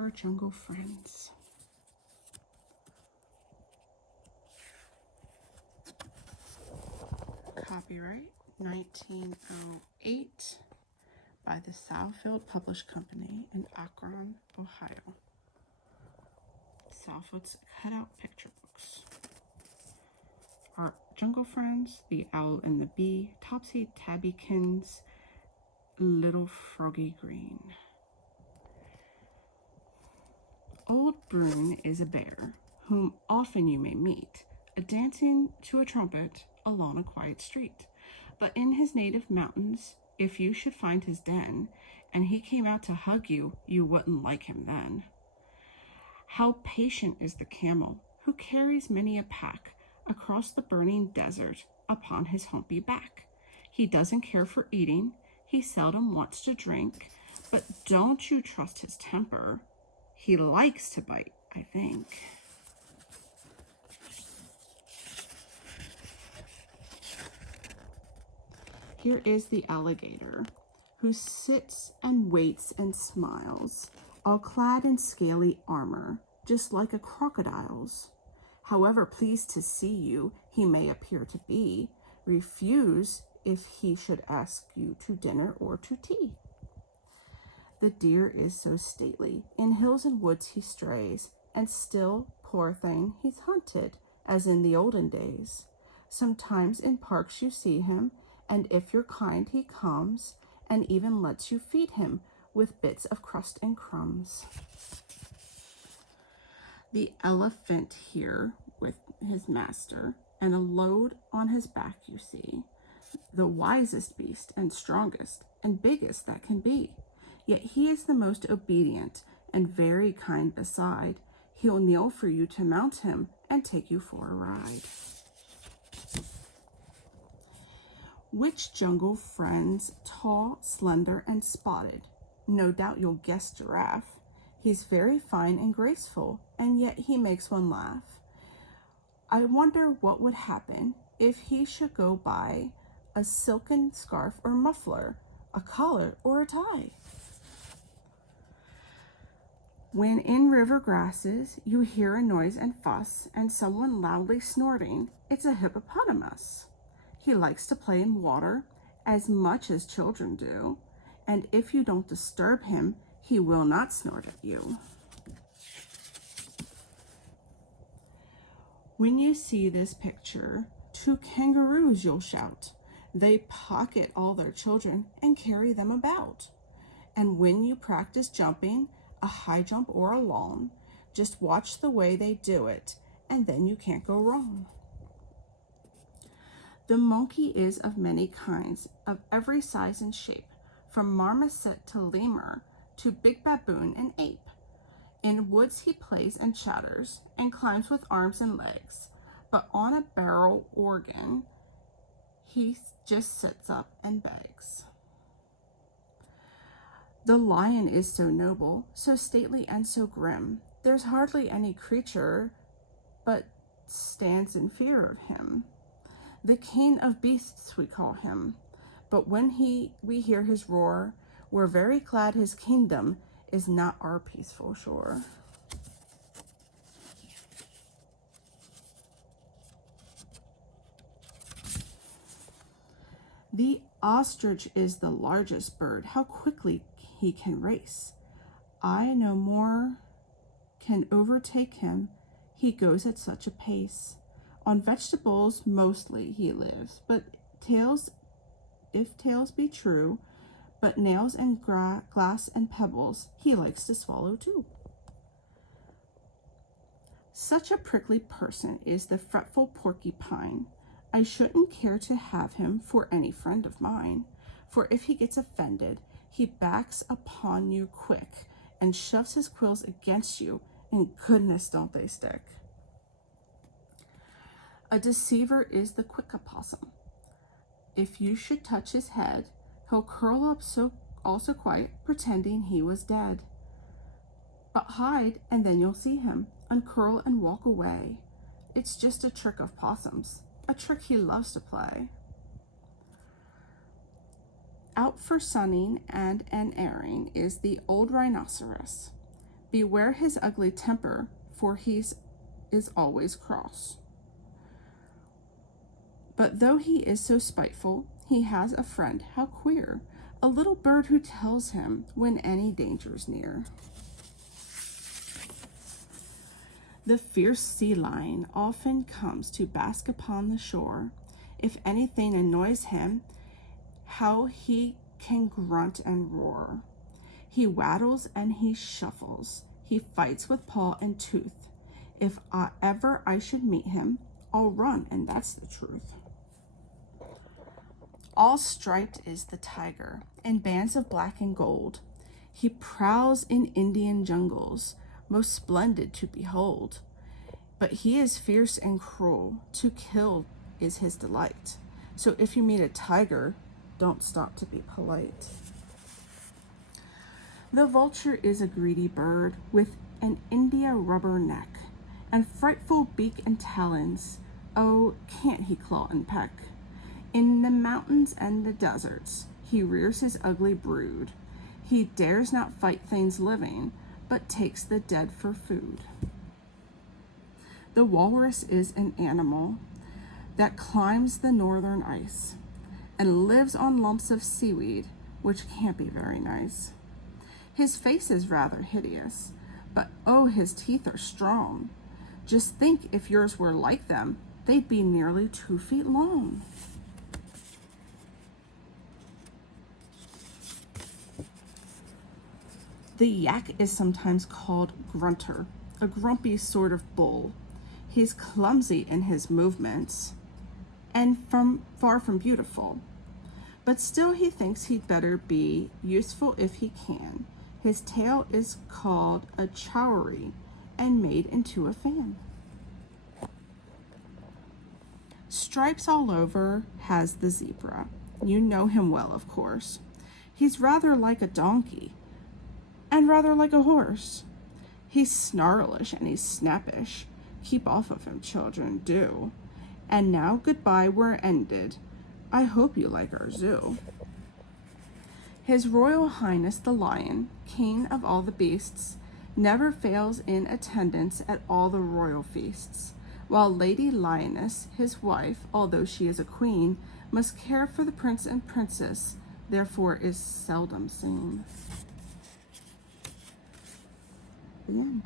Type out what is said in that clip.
our jungle friends. Copyright 1908 by the Southfield Publish Company in Akron, Ohio. Southfield's Cutout Picture Books. Our jungle friends, the owl and the bee, Topsy Tabbykins, Little Froggy Green. Old Brune is a bear, whom often you may meet, a-dancing to a trumpet along a quiet street. But in his native mountains, if you should find his den, and he came out to hug you, you wouldn't like him then. How patient is the camel, who carries many a pack across the burning desert upon his humpy back. He doesn't care for eating, he seldom wants to drink, but don't you trust his temper. He likes to bite, I think. Here is the alligator, who sits and waits and smiles, all clad in scaly armor, just like a crocodile's. However pleased to see you he may appear to be, refuse if he should ask you to dinner or to tea. The deer is so stately, in hills and woods he strays, and still, poor thing, he's hunted, as in the olden days. Sometimes in parks you see him, and if you're kind he comes, and even lets you feed him with bits of crust and crumbs. The elephant here with his master, and a load on his back you see, the wisest beast and strongest and biggest that can be. Yet he is the most obedient and very kind beside. He'll kneel for you to mount him and take you for a ride. Which jungle friends, tall, slender, and spotted? No doubt you'll guess giraffe. He's very fine and graceful, and yet he makes one laugh. I wonder what would happen if he should go by a silken scarf or muffler, a collar or a tie. When in river grasses you hear a noise and fuss, and someone loudly snorting, it's a hippopotamus. He likes to play in water as much as children do, and if you don't disturb him, he will not snort at you. When you see this picture, 2 kangaroos you'll shout. They pocket all their children and carry them about. And when you practice jumping, a high jump or a long, just watch the way they do it, and then you can't go wrong. The monkey is of many kinds, of every size and shape, from marmoset to lemur, to big baboon and ape. In woods he plays and chatters, and climbs with arms and legs, but on a barrel organ he just sits up and begs. The lion is so noble, so stately and so grim, there's hardly any creature but stands in fear of him. The king of beasts we call him, but when we hear his roar, we're very glad his kingdom is not our peaceful shore. The ostrich is the largest bird, how quickly he can race. I no more can overtake him, he goes at such a pace. On vegetables mostly he lives, but if tales be true, but nails and glass and pebbles he likes to swallow too. Such a prickly person is the fretful porcupine. I shouldn't care to have him for any friend of mine, for if he gets offended, he backs upon you quick and shoves his quills against you, and goodness don't they stick. A deceiver is the quick opossum. If you should touch his head, he'll curl up also quiet, pretending he was dead. But hide, and then you'll see him uncurl and walk away. It's just a trick of possums, a trick he loves to play. Out for sunning and an airing is the old rhinoceros. Beware his ugly temper, for he is always cross. But though he is so spiteful, he has a friend, how queer, a little bird who tells him when any danger's near. The fierce sea lion often comes to bask upon the shore. If anything annoys him, how he can grunt and roar. He waddles and he shuffles. He fights with paw and tooth. If ever I should meet him, I'll run, and that's the truth. All striped is the tiger, in bands of black and gold. He prowls in Indian jungles, most splendid to behold. But he is fierce and cruel, to kill is his delight. So if you meet a tiger, don't stop to be polite. The vulture is a greedy bird with an India rubber neck and frightful beak and talons. Oh, can't he claw and peck? In the mountains and the deserts, he rears his ugly brood. He dares not fight things living, but takes the dead for food. The walrus is an animal that climbs the northern ice and lives on lumps of seaweed, which can't be very nice. His face is rather hideous, but oh, his teeth are strong. Just think if yours were like them, they'd be nearly 2 feet long. The yak is sometimes called grunter, a grumpy sort of bull. He's clumsy in his movements and far from beautiful. But still he thinks he'd better be useful if he can. His tail is called a chowry and made into a fan. Stripes all over has the zebra. You know him well, of course. He's rather like a donkey and rather like a horse. He's snarlish and he's snappish. Keep off of him, children, do. And now goodbye, we're ended. I hope you like our zoo. His Royal Highness the Lion, king of all the beasts, never fails in attendance at all the royal feasts, while Lady Lioness, his wife, although she is a queen, must care for the prince and princess, therefore is seldom seen. The end.